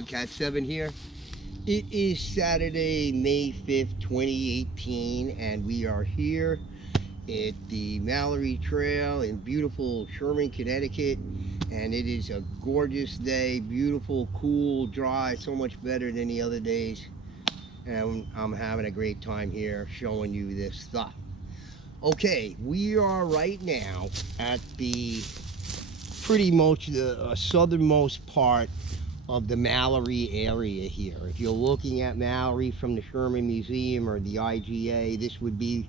Cat 7 here. It is Saturday, May 5th, 2018, and we are here at the Mallory Trail in beautiful Sherman, Connecticut. And it is a gorgeous day, beautiful, cool, dry, so much better than the other days. And I'm having a great time here showing you this stuff. Okay, we are right now at the pretty much the southernmost part of the Mallory area here. If you're looking at Mallory from the Sherman Museum or the IGA, this would be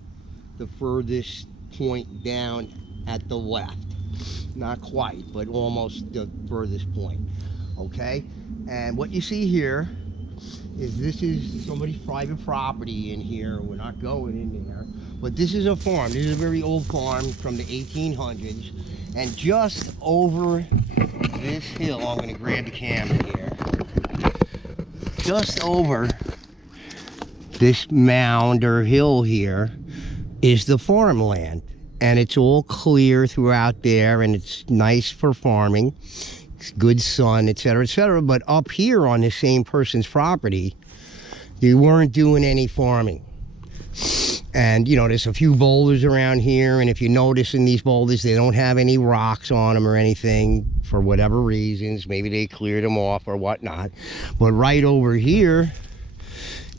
the furthest point down at the left. Not quite, but almost the furthest point. Okay, and what you see here is this is somebody's private property in here. We're not going in there, but this is a farm. This is a very old farm from the 1800s, and just over this hill, I'm going to grab the camera here, just over this mound or hill here is the farmland, and it's all clear throughout there, and it's nice for farming. It's good sun, etc., etc. But up here on the same person's property, they weren't doing any farming. And you know, there's a few boulders around here, and if you notice in these boulders, they don't have any rocks on them or anything for whatever reasons. Maybe they cleared them off or whatnot. But right over here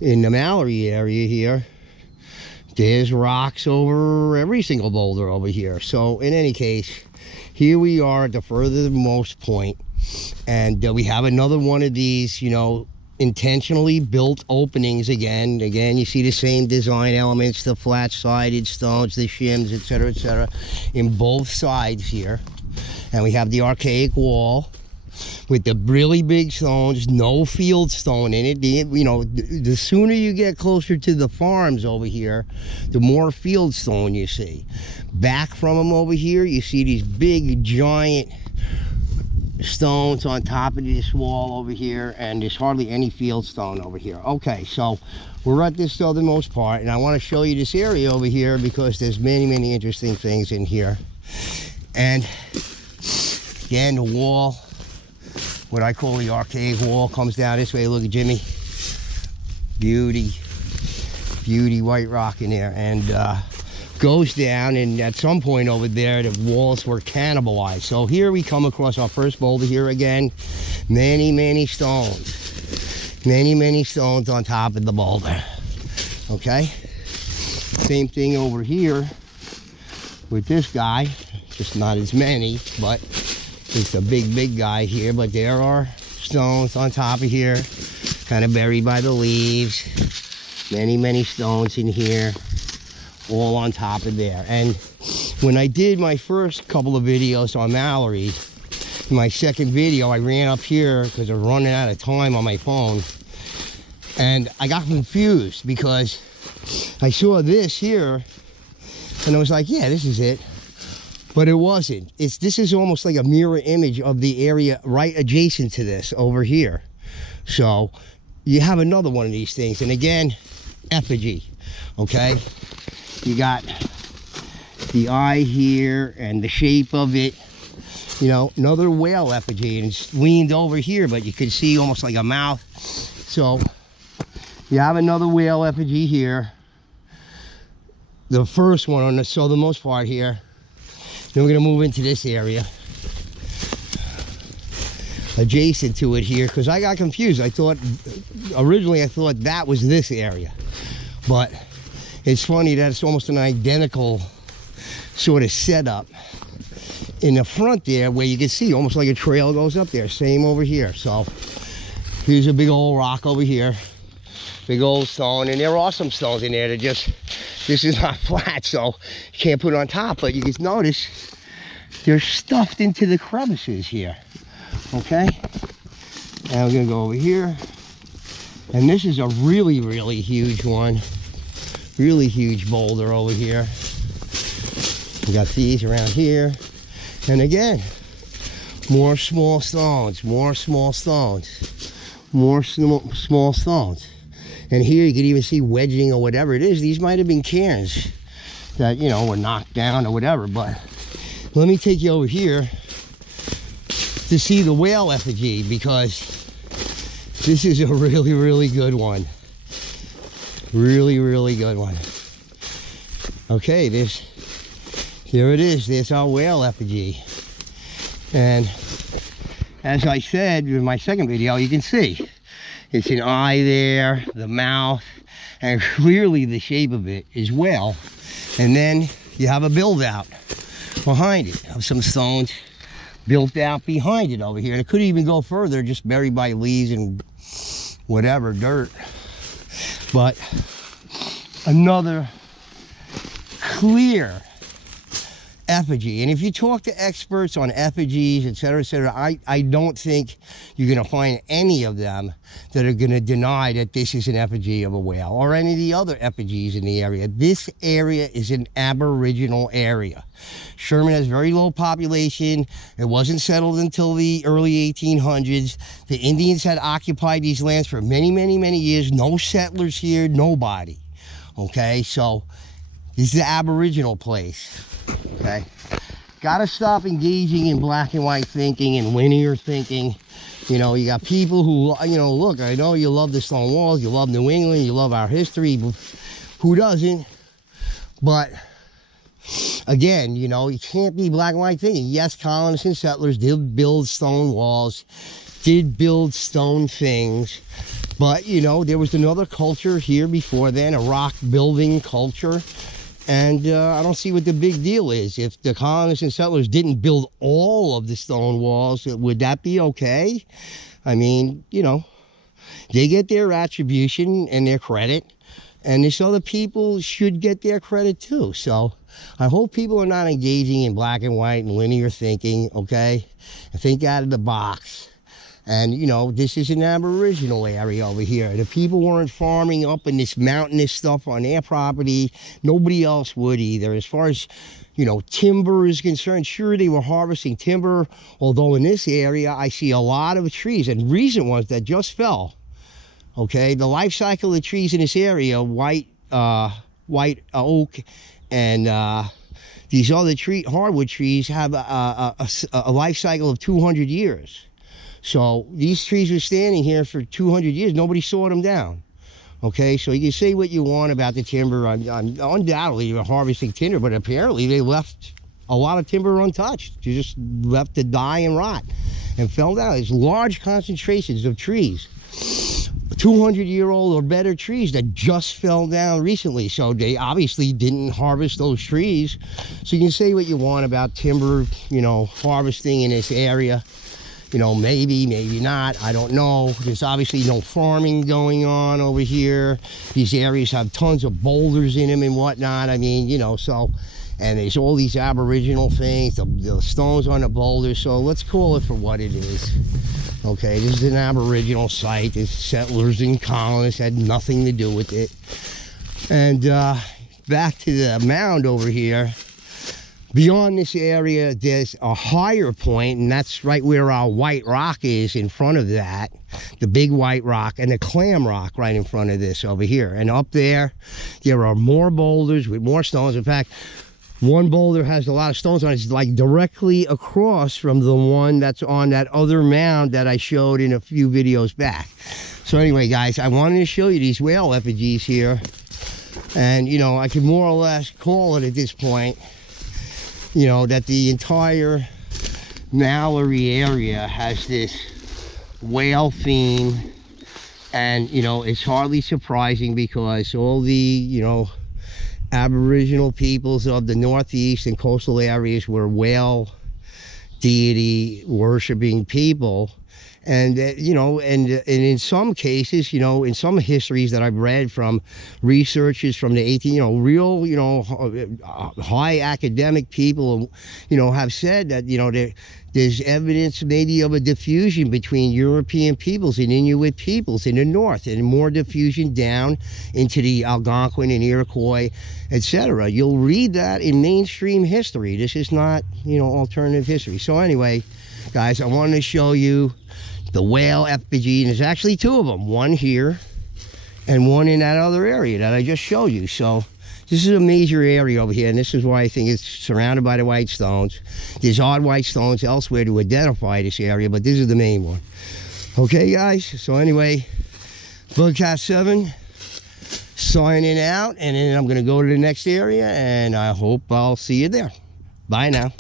in the Mallory area here, there's rocks over every single boulder over here. So in any case, here we are at the furthermost point, and we have another one of these, you know, intentionally built openings again. You see the same design elements, the flat-sided stones, the shims, etc., in both sides here. And we have the archaic wall with the really big stones, no field stone in it. You know, the sooner you get closer to the farms over here, the more field stone you see. Back from them over here, you see these big, giant stones on top of this wall over here, and there's hardly any field stone over here. Okay, so we're at this southernmost part, and I want to show you this area over here because there's many interesting things in here. And again, the wall, what I call the archaic wall, comes down this way. Look at Jimmy, beauty white rock in there, and goes down, and at some point over there the walls were cannibalized. So here we come across our first boulder here again. Many stones on top of the boulder. Okay, same thing over here with this guy, just not as many, but it's a big guy here. But there are stones on top of here, kind of buried by the leaves. Many stones in here, all on top of there. And when I did my first couple of videos on Mallory, my second video, I ran up here because I was running out of time on my phone, and I got confused because I saw this here and I was like, yeah, this is it, but it wasn't. This is almost like a mirror image of the area right adjacent to this over here. So you have another one of these things, and again, effigy. Okay, you got the eye here and the shape of it, you know, another whale effigy, and it's leaned over here, but you can see almost like a mouth. So you have another whale effigy here, the first one on the southernmost part here. Then we're going to move into this area adjacent to it here, because I got confused. Originally I thought that was this area, but it's funny that it's almost an identical sort of setup in the front there, where you can see almost like a trail goes up there. Same over here. So here's a big old rock over here, big old stone, and there are some stones in there that just, this is not flat, so you can't put it on top, but you can notice they're stuffed into the crevices here. Okay, now we're gonna go over here, and this is a really huge one, really huge boulder over here. We got these around here, and again, more small stones, more small stones. And here you can even see wedging or whatever it is. These might have been cairns that, you know, were knocked down or whatever. But let me take you over here to see the whale effigy, because This is a really, really good one. Really, really good one. Okay, here it is. There's our whale effigy. And as I said in my second video, you can see it's an eye there, the mouth, and clearly the shape of it is whale. And then you have a build out behind it of some stones built out behind it over here. And it could even go further, just buried by leaves and whatever, dirt. But another clear effigy. And if you talk to experts on effigies, etc., I don't think you're going to find any of them that are going to deny that this is an effigy of a whale or any of the other effigies in the area. This area is an aboriginal area. Sherman has very low population. It wasn't settled until the early 1800s. The Indians had occupied these lands for many, many, many years. No settlers here, nobody. Okay, so this is the aboriginal place. Okay, gotta stop engaging in black and white thinking and linear thinking. You know, you got people who, you know, look, I know you love the stone walls, you love New England, you love our history, but who doesn't? But again, you know, you can't be black and white thinking. Yes, colonists and settlers did build stone walls, did build stone things, but you know, there was another culture here before then, a rock building culture. And I don't see what the big deal is. If the colonists and settlers didn't build all of the stone walls, would that be okay? I mean, you know, they get their attribution and their credit, and this other people should get their credit too. So I hope people are not engaging in black and white and linear thinking, okay? And think out of the box. And, you know, this is an aboriginal area over here. The people weren't farming up in this mountainous stuff on their property. Nobody else would either. As far as, you know, timber is concerned, sure, they were harvesting timber. Although in this area, I see a lot of trees and recent ones that just fell. Okay, the life cycle of trees in this area, white oak and these other hardwood trees have a life cycle of 200 years. So these trees were standing here for 200 years. Nobody sawed them down. Okay, so you can say what you want about the timber. Undoubtedly, they were harvesting timber, but apparently they left a lot of timber untouched. They just left to die and rot and fell down. There's large concentrations of trees, 200-year-old or better trees that just fell down recently. So they obviously didn't harvest those trees. So you can say what you want about timber, you know, harvesting in this area. You know, maybe, maybe not, I don't know. There's obviously no farming going on over here. These areas have tons of boulders in them and whatnot. I mean, you know, so, and there's all these aboriginal things, the stones on the boulders. So let's call it for what it is. Okay, this is an aboriginal site. The settlers and colonists had nothing to do with it. And back to the mound over here. Beyond this area, there's a higher point, and that's right where our white rock is in front of that, the big white rock, and the clam rock right in front of this over here. And up there are more boulders with more stones. In fact, one boulder has a lot of stones on it. It's like directly across from the one that's on that other mound that I showed in a few videos back. So anyway, guys, I wanted to show you these whale effigies here. And, you know, I can more or less call it at this point, you know, that the entire Mallory area has this whale theme. And, you know, it's hardly surprising because all the, you know, Aboriginal peoples of the Northeast and coastal areas were whale deity worshiping people. And, you know, and in some cases, you know, in some histories that I've read from researchers from the real, you know, high academic people, you know, have said that, you know, there's evidence maybe of a diffusion between European peoples and Inuit peoples in the north, and more diffusion down into the Algonquin and Iroquois, etc. You'll read that in mainstream history. This is not, you know, alternative history. So anyway, guys, I wanted to show you the whale effigy, and there's actually two of them, one here and one in that other area that I just showed you. So this is a major area over here, and this is why I think it's surrounded by the white stones. There's odd white stones elsewhere to identify this area, but this is the main one. Okay, guys, so anyway, Bugcast 7 signing out, and then I'm going to go to the next area, and I hope I'll see you there. Bye now.